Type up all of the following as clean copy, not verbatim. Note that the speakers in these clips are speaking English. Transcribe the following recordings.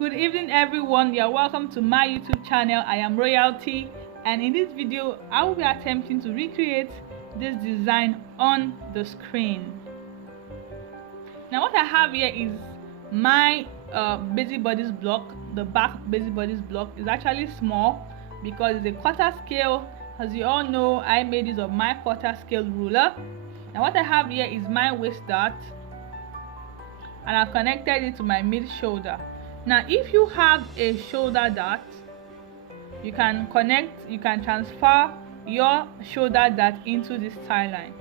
Good evening everyone, you're welcome to my YouTube channel. I am Royalty, and in this video I will be attempting to recreate this design on the screen. Now what I have here is my busybodies block. The back busybodies block is actually small because it's a quarter scale. As you all know, I made use of my quarter scale ruler. Now what I have here is my waist dart, and I've connected it to my mid shoulder. Now if you have a shoulder dart, you can transfer your shoulder dart into this tie line.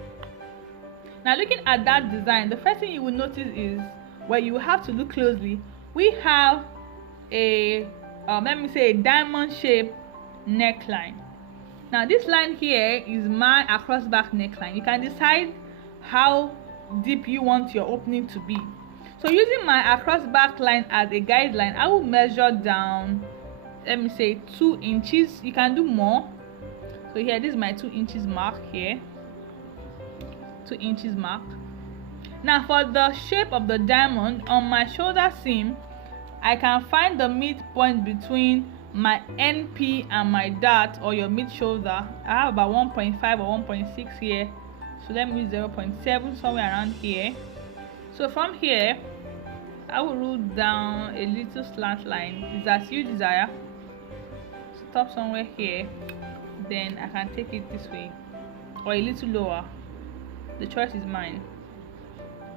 Now looking at that design, the first thing you will notice is where you have to look closely, we have a a diamond shaped neckline. Now this line here is my across back neckline. You can decide how deep you want your opening to be. So using my across back line as a guideline, I will measure down, 2 inches. You can do more. So here, this is my 2 inches mark here. 2 inches mark. Now for the shape of the diamond on my shoulder seam, I can find the midpoint between my NP and my dart, or your mid shoulder. I have about 1.5 or 1.6 here. So let me use 0.7, somewhere around here. So from here, I will rule down a little slant line. It's as you desire. Stop somewhere here. Then I can take it this way or a little lower. The choice is mine.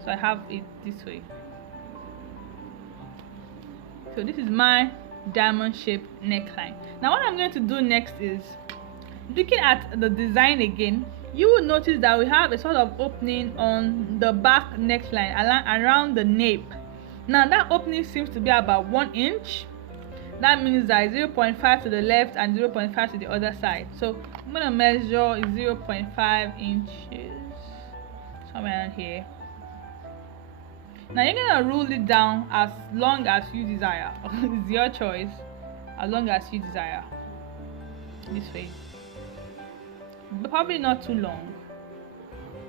So I have it this way. So this is my diamond shaped neckline. Now what I'm going to do next is, looking at the design again, you will notice that we have a sort of opening on the back neckline around the nape. Now that opening seems to be about 1 inch. That means that 0.5 to the left and 0.5 to the other side. So I'm going to measure 0.5 inches somewhere around here. Now you're going to rule it down as long as you desire. It's your choice, as long as you desire. This way. But probably not too long.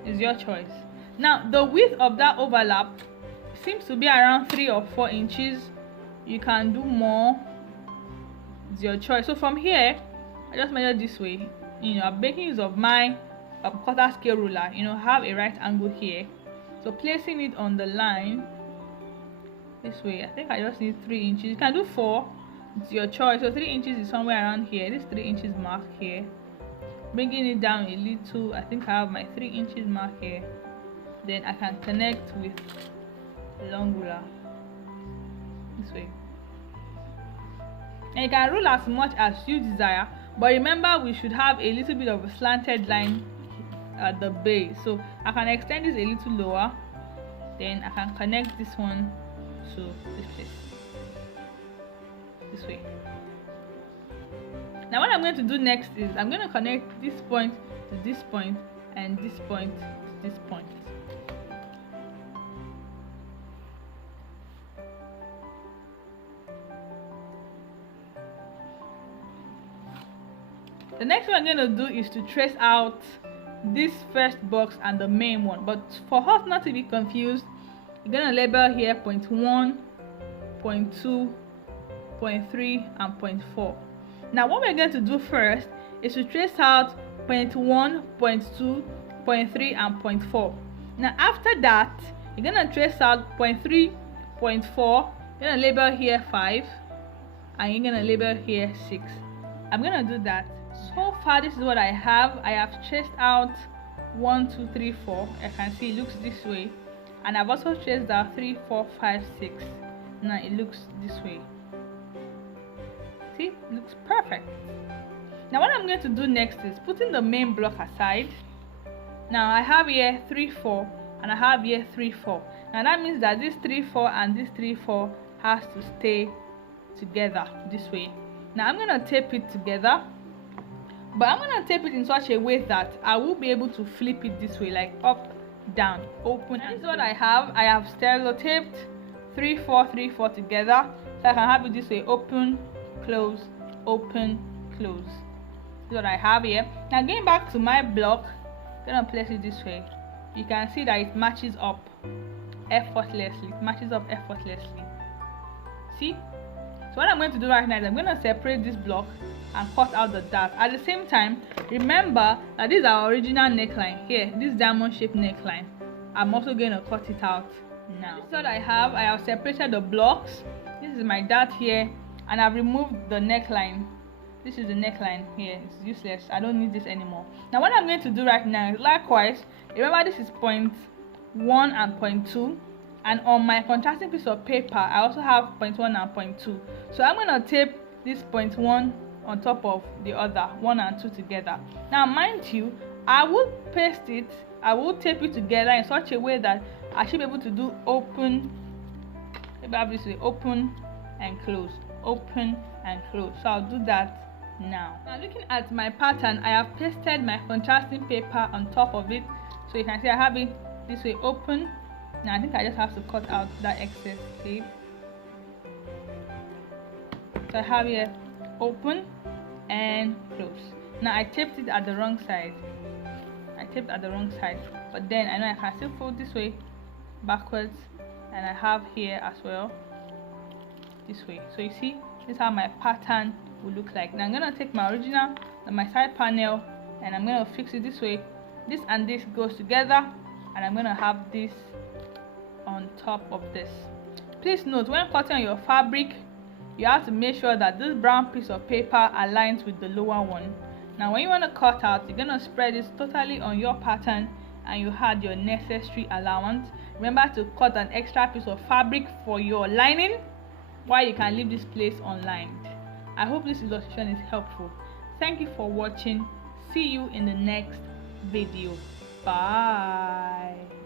It's your choice. Now the width of that overlap seems to be around 3 or 4 inches. You can do more. It's your choice. So from here, I just measure this way. I'm making use of my quarter scale ruler. Have a right angle here. So placing it on the line this way, I think I just need 3 inches. You can do 4. It's your choice. So 3 inches is somewhere around here. This 3 inches mark here. Bringing it down a little, I think I have my 3 inches mark here. Then I can connect with a long ruler this way. And you can rule as much as you desire, but remember we should have a little bit of a slanted line at the base. So I can extend this a little lower, then I can connect this one to this place this way. Now what I'm going to do next is I'm going to connect this point to this point and this point to this point. The next one I'm going to do is to trace out this first box and the main one. But for us not to be confused, you're going to label here point 1, point 2, point 3, and point 4. Now what we're going to do first is to trace out point 1, point 2, point 3, and point 4. Now after that, you're going to trace out point 3, point 4. You're going to label here 5, and you're going to label here 6. I'm going to do that. So far this is what I have. I have traced out 1, 2, 3, 4. I can see it looks this way, and I've also traced out 3, 4, 5, 6. Now it looks this way. See, it looks perfect. Now what I'm going to do next is putting the main block aside. Now I have here 3, 4, and I have here 3, 4. Now that means that this 3, 4 and this 3, 4 has to stay together this way. Now I'm going to tape it together, but I'm going to tape it in such a way that I will be able to flip it this way, like up, down, open. And this is what I have. I have stereo taped 3, 4, 3, 4 together, so I can have it this way: open, close, open, close. This is what I have here. Now going back to my block, I'm gonna place it this way. You can see that it matches up effortlessly. See, So what I'm going to do right now is I'm going to separate this block and cut out the dart. At the same time, remember that this is our original neckline here, this diamond shaped neckline. I'm also going to cut it out now. This is what I have separated the blocks. This is my dart here, and I've removed the neckline. This is the neckline here. It's useless. I don't need this anymore. Now what I'm going to do right now is, likewise, remember this is point 1 and point 2, and on my contrasting piece of paper I also have point 1 and point 2. So I'm going to tape this point 1 on top of the other 1 and 2 together. Now mind you, I will paste it, I will tape it together in such a way that I should be able to do open, maybe obviously open and close, open and close. So I'll do that now. Now looking at my pattern, I have pasted my contrasting paper on top of it, so you can see I have it this way open. Now I think I just have to cut out that excess tape. So I have here open and close. Now I taped it at the wrong side. But then I know I can still fold this way backwards, and I have here as well this way. So you see, this is how my pattern will look like. Now I'm gonna take my original, my side panel, and I'm gonna fix it this way. This and this goes together, and I'm gonna have this on top of this. Please note, when cutting on your fabric, you have to make sure that this brown piece of paper aligns with the lower one. Now when you want to cut out, you're gonna spread this totally on your pattern, and you had your necessary allowance. Remember to cut an extra piece of fabric for your lining, while you can leave this place unlined. I hope this illustration is helpful. Thank you for watching. See you in the next video. Bye.